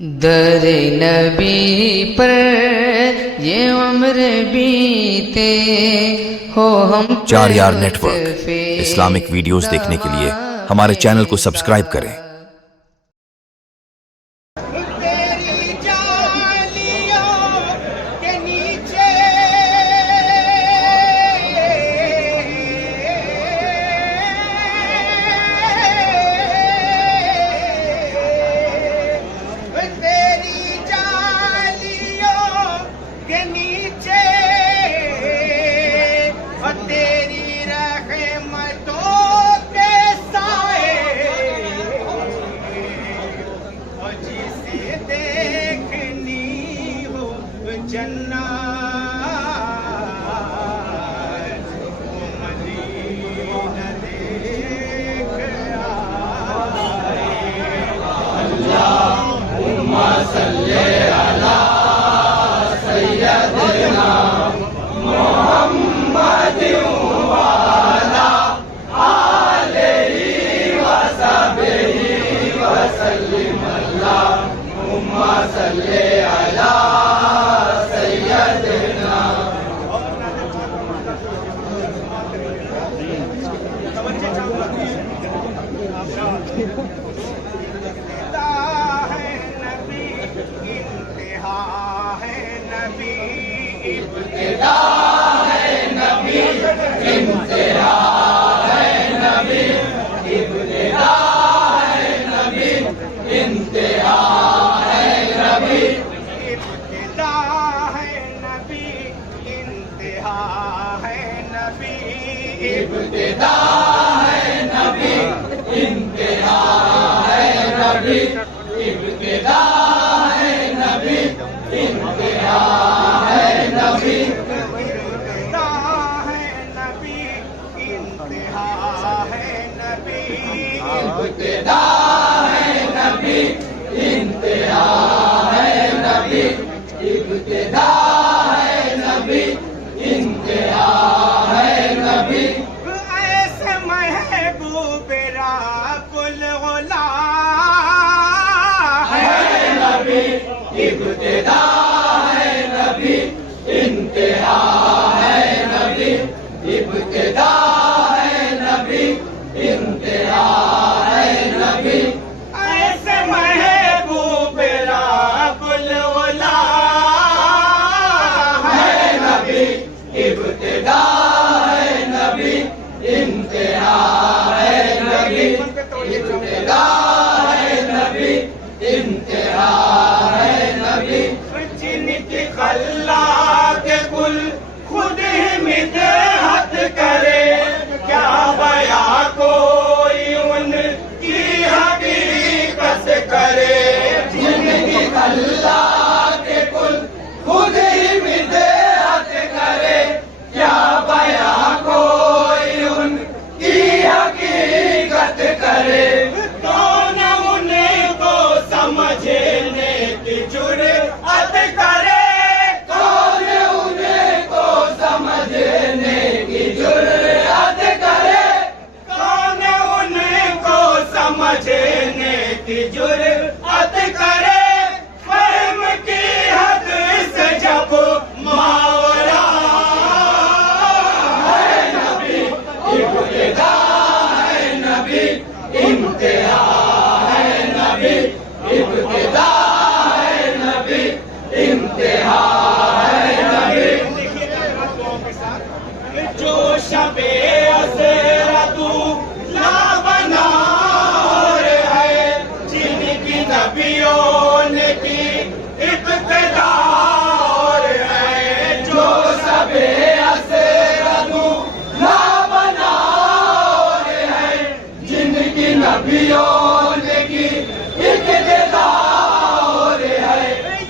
در نبی پر یہ عمر بیتے ہو ہم چار یار نیٹ ورک اسلامک ویڈیوز دیکھنے کے لیے ہمارے چینل کو سبسکرائب کریں۔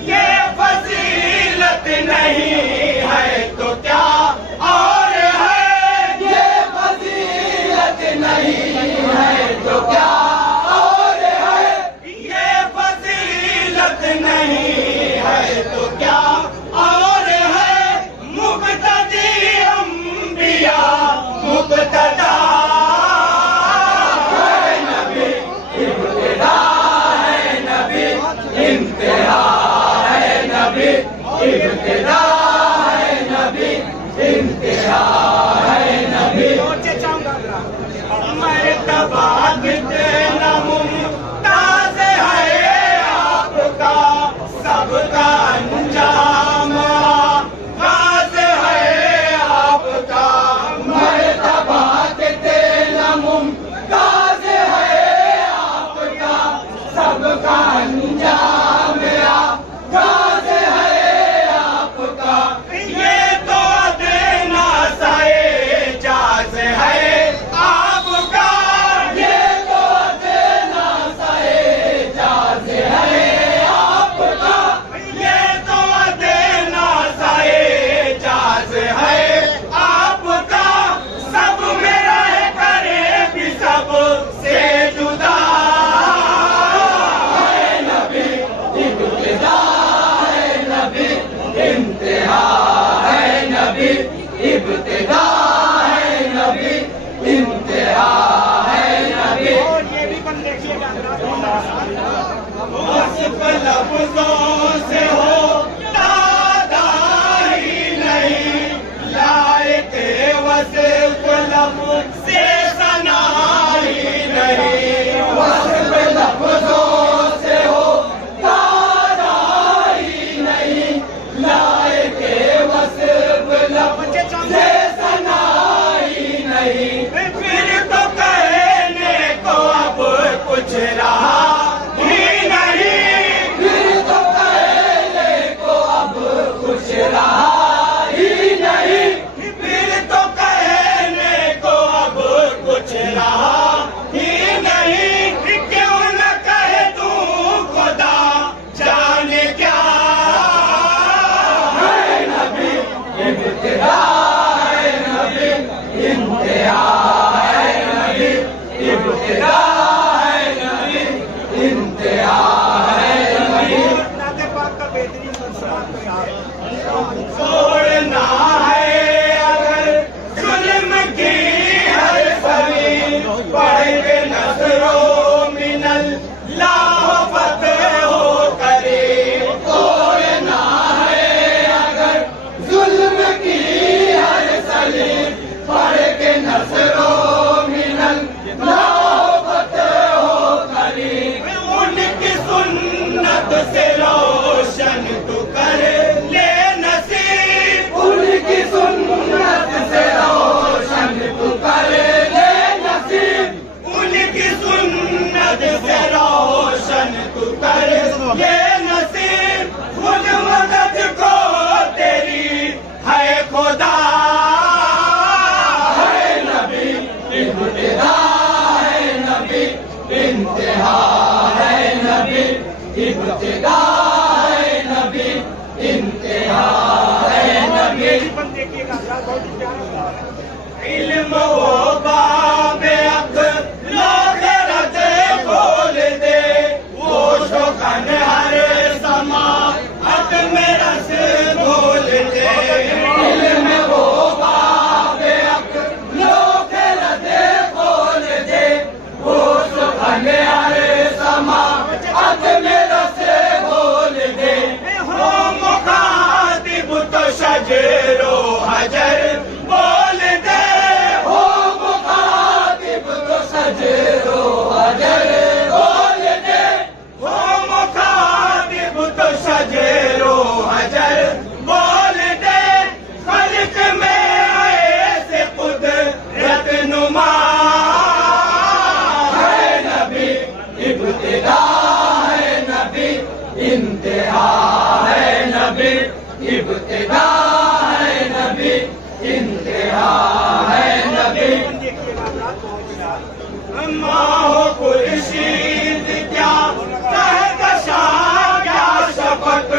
یہ فضیلت انتہا ہے نبی، ابتدا ہے نبی، انتہا ہے نبی۔ مرتبہ مٹنا ممتاز ہے آپ کا، سب کا انجام آغاز ہے آپ کا۔ مرتبہ مٹنا ممتاز ہے آپ کا، سب کا انجام آغاز ہے آپ کا۔ یہ تو دینا سائے جاز ہے آپ کا، یہ تو دینا سائے جاز ہے آپ کا، یہ تو دینا سائے جاز ہے آپ کا۔ سب میں رہ کرے بھی سب سے جدا ہے نبی، ابتدا ہے نبی، انتہا ہے نبی، ابتدا ہے نبی، انتہا ہے نبی۔ وصف لفظوں سے ہو دادا ہی نہیں، لائق وصف لفظ سے ثنا ہی نہیں۔ وصف لفظوں سے ہو دادا ہی نہیں، لائق وصف لفظ سے ثنا ہی نہیں۔ پھر تو کہنے کو اب کچھ رہا ہی نہیں، پھر تو کہنے کو اب کچھ رہا ہی نہیں، پھر تو کہنے کو اب کچھ رہا ہی نہیں۔ کیوں نہ کہہ دوں خدا جانے کیا ہے نبی، ابتدا ہے نبی، انتہا ہے نبی، ابتدا ہے نبی، انتہا ہے نبی۔ چھوڑنا ہے اگر ظلم کی ہر سوی، پڑھ کے نظر و من اللہ فتح ہو کرے۔ چھوڑنا ہے اگر ظلم کی ہر سوی، پڑھ کے نظر و من اللہ فتح ہو کرے۔ ان کی سنت سے روشن تو کر لے نصیب، ان کی سنت سے روشن تو کر لے نصیب، ان کی سنت سے روشن تو کر لے نصیب۔ خود مدد کو تیری ہے خدا ہے نبی، ابتدا ہے نبی، انتہا ہے نبی، ابتدا ہے نبی، انتہا ہے نبی۔ علم وہ باب اخلاق رد کھول دے، وہ شوقن ہر سماعت میں رس گھول دے۔ علم وہ باب اخلاق رد کھول دے، وہ شوقن ہر سماعت میں رس گھول دے۔ ہو مخاطب تو شجر و حجر بول دے، ہو مخاطب تو شجر و حجر بول دے، ہو مخاطب تو شجر و حجر بول دے۔ خلق میں ایسے قدرت نما ہے نبی، ابتدا ہے نبی، انتہا ہے نبی، ابتدا ہے نبی، انتہا ہے نبی۔ ماہ خورشید کیا کہکشاں، کیا شفق،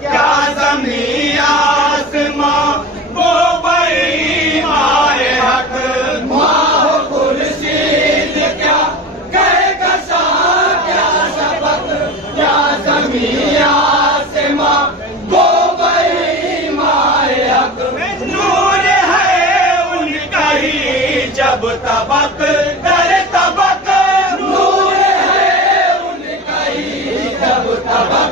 کیا زمین آسمان، وہ بڑی ماہ حق۔ ماہ خورشید کیا کہکشاں، کیا شفق، کیا زمین آسمان، وہ بڑی ماہ حق۔ نور ہے ان کا ہی جب طبق در طبق، نور ہے ان کا ہی جب طبق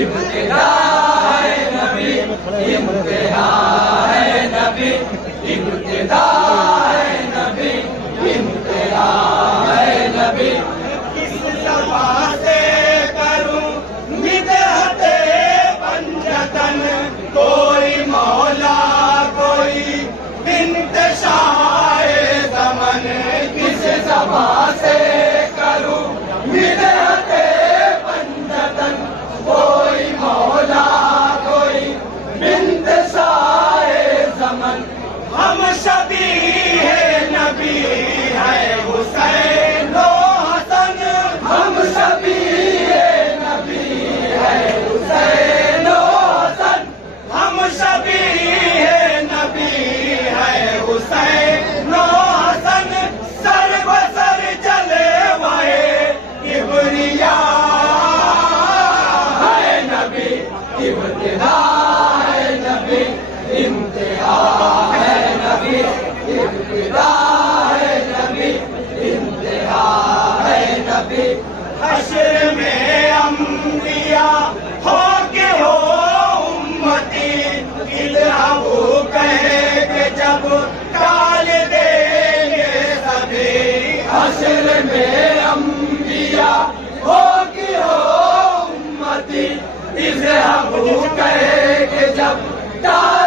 ابتدا ہے نبی، انتہا ہے نبی، ابتدا ہے نبی، انتہا ہے نبی۔ کس زبان سے کروں مدحت پنجتن، کوئی مولا کوئی بنت شاہ زمن، کس زبان سے کروں مدحت پنجتن، کوئی مولا کوئی بنت شاہ زمن۔ ہم شبیہ نبی ہے حسین و حسن، ہم شبیہ نبی ہے حسین و حسن، ہم شبیہ نبی ہے حسین و حسن، سر بسر چلے ہوئے کبریا ہے نبی، ابتدا ہے نبی، انتہا ہے نبی، ابتدا ہے نبی، انتہا ہے نبی۔ حشر میں انبیاء ہو کے ہو امتی، اذہبوا کہے کہ جب ڈال دیں گے سبھی، حشر میں انبیاء ہو کے ہو امتی، اذہبوا کہے کہ جب ڈال